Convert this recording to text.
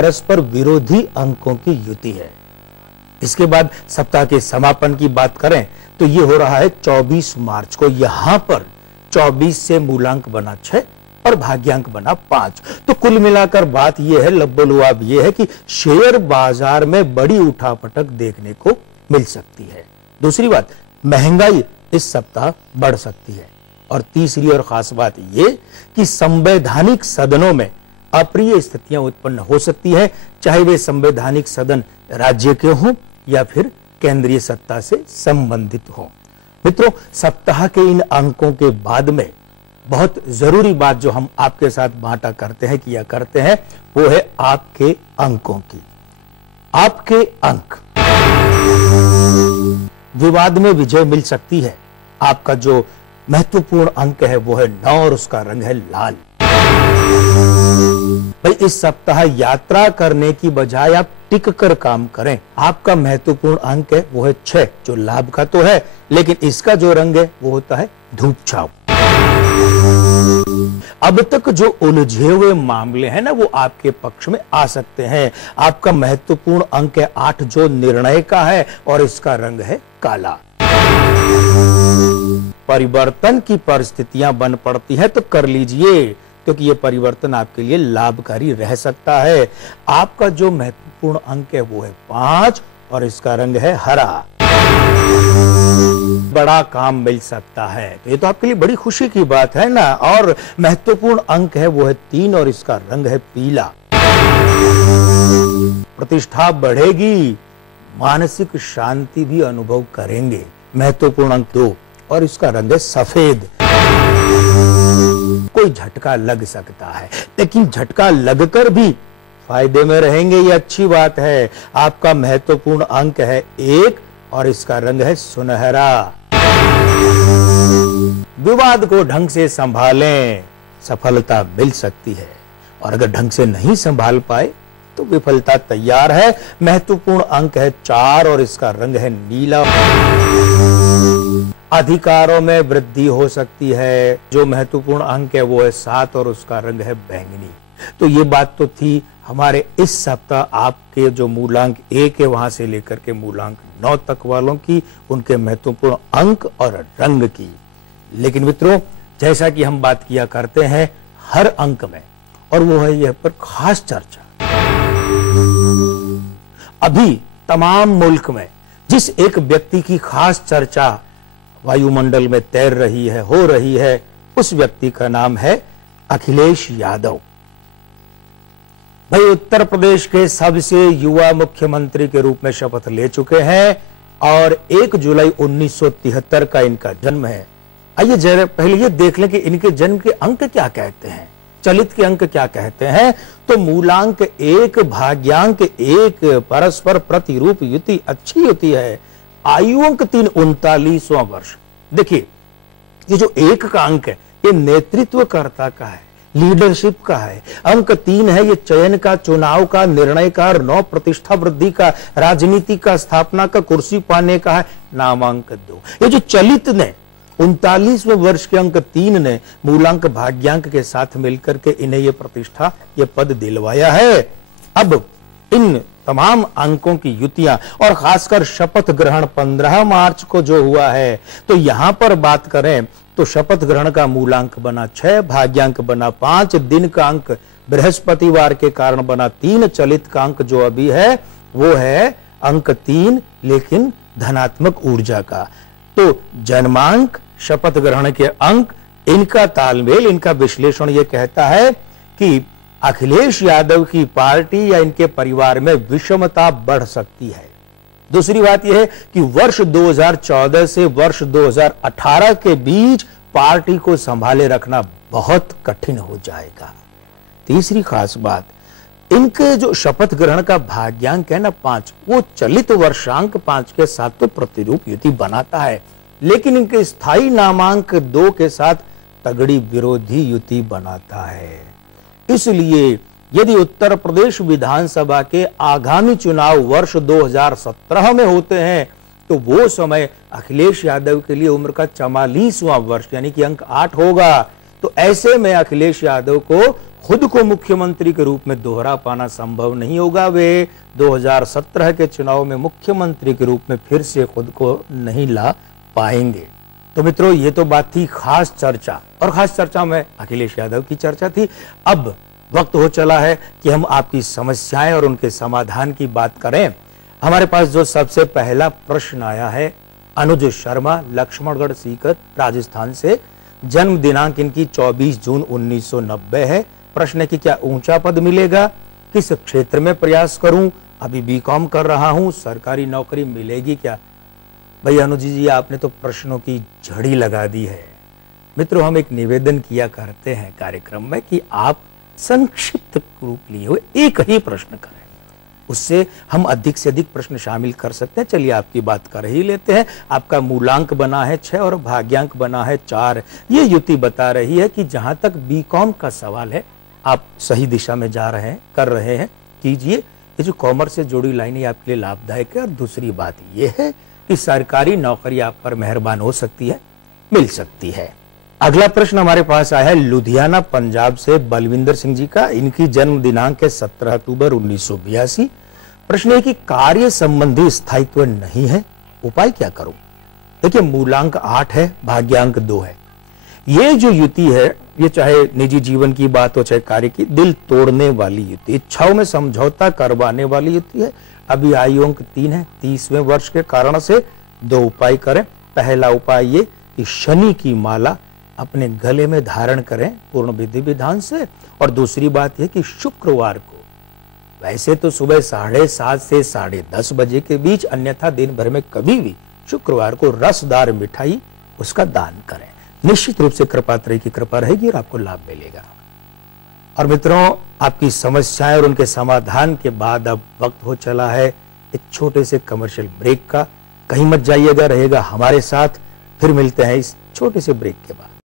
परस्पर विरोधी अंकों की युति है। इसके बाद सप्ताह के समापन की बात करें तो ये हो रहा है 24 मार्च को। यहां पर 24 से मूलांक बना 6 और भाग्यांक बना 5। तो कुल मिलाकर बात यह है, लब्बो-लुआब यह है कि शेयर बाजार में बड़ी उठापटक देखने को मिल सकती है। दूसरी बात, महंगाई इस सप्ताह बढ़ सकती है। और तीसरी और खास बात यह कि संवैधानिक सदनों में अप्रिय स्थितियां उत्पन्न हो सकती है, चाहे वे संवैधानिक सदन राज्य के हों या फिर केंद्रीय सत्ता से संबंधित हों। मित्रों, सप्ताह के इन अंकों के बाद में बहुत जरूरी बात जो हम आपके साथ बांटा करते हैं, किया करते हैं, वो है आपके अंकों की। आपके अंक, विवाद में विजय मिल सकती है। आपका जो महत्वपूर्ण अंक है वो है 9 और उसका रंग है लाल। भाई, इस सप्ताह यात्रा करने की बजाय आप टिक कर काम करें। आपका महत्वपूर्ण अंक है वो है 6, जो लाभ का तो है, लेकिन इसका जो रंग है वो होता है धूप छाव। अब तक जो उलझे हुए मामले हैं ना, वो आपके पक्ष में आ सकते हैं। आपका महत्वपूर्ण अंक है 8, जो निर्णय का है, और इसका रंग है काला। परिवर्तन की परिस्थितियां बन पड़ती है तो कर लीजिए, क्योंकि ये परिवर्तन आपके लिए लाभकारी रह सकता है। आपका जो महत्वपूर्ण अंक है वो है 5 और इसका रंग है हरा। बड़ा काम मिल सकता है, तो ये तो आपके लिए बड़ी खुशी की बात है ना। और महत्वपूर्ण अंक है वो है 3 और इसका रंग है पीला। प्रतिष्ठा बढ़ेगी, मानसिक शांति भी अनुभव करेंगे। महत्वपूर्ण अंक 2 और इसका रंग है सफेद। कोई झटका लग सकता है, लेकिन झटका लगकर भी फायदे में रहेंगे, ये अच्छी बात है। आपका महत्वपूर्ण अंक है 1 और इसका रंग है सुनहरा। विवाद को ढंग से संभालें, सफलता मिल सकती है, और अगर ढंग से नहीं संभाल पाए तो विफलता तैयार है। महत्वपूर्ण अंक है 4 और इसका रंग है नीला। अधिकारों में वृद्धि हो सकती है। जो महत्वपूर्ण अंक है वो है 7 और उसका रंग है बैंगनी। तो ये बात तो थी हमारे इस सप्ताह आपके जो मूलांक 1 है वहां से लेकर के मूलांक 9 तक वालों की, उनके महत्वपूर्ण अंक और रंग की। लेकिन मित्रों, जैसा कि हम बात किया करते हैं हर अंक में, और वो है यह पर खास चर्चा। अभी तमाम मुल्क में जिस एक व्यक्ति की खास चर्चा वायुमंडल में तैर रही है, हो रही है, उस व्यक्ति का नाम है अखिलेश यादव। भाई, उत्तर प्रदेश के सबसे युवा मुख्यमंत्री के रूप में शपथ ले चुके हैं और 1 जुलाई 1973 का इनका जन्म है। आइए जरा पहले ये देख लें कि इनके जन्म के अंक क्या कहते हैं, चलित के अंक क्या कहते हैं। तो मूलांक 1, भाग्यांक 1, परस्पर प्रतिरूप युति अच्छी होती है। आयु अंक 3, 39वां वर्ष। देखिए, ये जो 1 का अंक है ये नेतृत्वकर्ता का है, लीडरशिप का है। अंक 3 है ये चयन का, चुनाव का, निर्णय का, 9 प्रतिष्ठा वृद्धि का, राजनीति का, स्थापना का, कुर्सी पाने का है। नामांक 2, ये जो चलित ने 39वें वर्ष के अंक 3 ने मूलांक भाग्यांक के साथ मिलकर के इन्हें ये प्रतिष्ठा, ये पद दिलवाया है। अब इन तमाम अंकों की युतियां और खासकर शपथ ग्रहण 15 मार्च को जो हुआ है, तो यहां पर बात करें तो शपथ ग्रहण का मूलांक बना 6, भाग्यांक बना 5, दिन का अंक बृहस्पतिवार के कारण बना 3, चलित का अंक जो अभी है वो है अंक 3, लेकिन धनात्मक ऊर्जा का। तो जन्मांक, शपथ ग्रहण के अंक, इनका तालमेल, इनका विश्लेषण ये कहता है कि अखिलेश यादव की पार्टी या इनके परिवार में विषमता बढ़ सकती है। दूसरी बात यह है कि वर्ष 2014 से वर्ष 2018 के बीच पार्टी को संभाले रखना बहुत कठिन हो जाएगा। तीसरी खास बात, इनके जो शपथ ग्रहण का भाग्यांक है ना 5, वो चलित वर्षांक 5 के साथ तो प्रतिरूप युति बनाता है, लेकिन इनके स्थायी नामांक 2 के साथ तगड़ी विरोधी युति बनाता है। इसलिए यदि उत्तर प्रदेश विधानसभा के आगामी चुनाव वर्ष 2017 में होते हैं तो वो समय अखिलेश यादव के लिए उम्र का 44वां वर्ष यानी कि अंक 8 होगा। तो ऐसे में अखिलेश यादव को खुद को मुख्यमंत्री के रूप में दोहरा पाना संभव नहीं होगा। वे 2017 के चुनाव में मुख्यमंत्री के रूप में फिर से खुद को नहीं ला पाएंगे। तो मित्रों, ये तो बात थी खास चर्चा, और खास चर्चा में अखिलेश यादव की चर्चा थी। अब वक्त हो चला है कि हम आपकी समस्याएं और उनके समाधान की बात करें। हमारे पास जो सबसे पहला प्रश्न आया है, अनुज शर्मा, लक्ष्मणगढ़ सीकर, राजस्थान से। जन्म दिनांक इनकी 24 जून 1990 है। प्रश्न है कि क्या ऊंचा पद मिलेगा, किस क्षेत्र में प्रयास करूं, अभी बीकॉम कर रहा हूं, सरकारी नौकरी मिलेगी क्या। भाई अनुज जी, आपने तो प्रश्नों की झड़ी लगा दी है। मित्रों, हम एक निवेदन किया करते हैं कार्यक्रम में कि आप संक्षिप्त रूप लिए हुए एक ही प्रश्न करें, उससे हम अधिक से अधिक प्रश्न शामिल कर सकते हैं। चलिए आपकी बात कर ही लेते हैं। आपका मूलांक बना है 6 और भाग्यांक बना है 4। ये युति बता रही है कि जहां तक बीकॉम का सवाल है, आप सही दिशा में जा रहे हैं, कर रहे हैं, कीजिए। ये जो कॉमर्स से जुड़ी लाइनें आपके लिए लाभदायक है। और दूसरी बात ये है कि सरकारी नौकरी आप पर मेहरबान हो सकती है, मिल सकती है। अगला प्रश्न हमारे पास आया है लुधियाना पंजाब से बलविंदर सिंह जी का। इनकी जन्म दिनांक है 17 अक्टूबर 1982। प्रश्न है कि कार्य संबंधी स्थायित्व नहीं है, उपाय क्या करूं। देखिए, मूलांक 8 है, भाग्यांक 2 है। ये जो युति है, ये चाहे निजी जीवन की बात हो चाहे कार्य की, दिल तोड़ने वाली युति, इच्छाओं में समझौता करवाने वाली युति है। अभी आयु अंक 3 है, 30वें वर्ष के कारण से 2 उपाय करें। पहला उपाय ये कि शनि की माला अपने गले में धारण करें पूर्ण विधि विधान से। और दूसरी बात यह कि शुक्रवार को, वैसे तो सुबह 7:30 से 10:30 बजे के बीच, अन्यथा दिन भर में कभी भी शुक्रवार को रसदार मिठाई उसका दान करें। निश्चित रूप से कृपात्रय की कृपा रहेगी और आपको लाभ मिलेगा। और मित्रों, आपकी समस्याएं और उनके समाधान के बाद अब वक्त हो चला है एक छोटे से कमर्शियल ब्रेक का। कहीं मत जाइएगा, रहेगा हमारे साथ। फिर मिलते हैं इस छोटे से ब्रेक के बाद।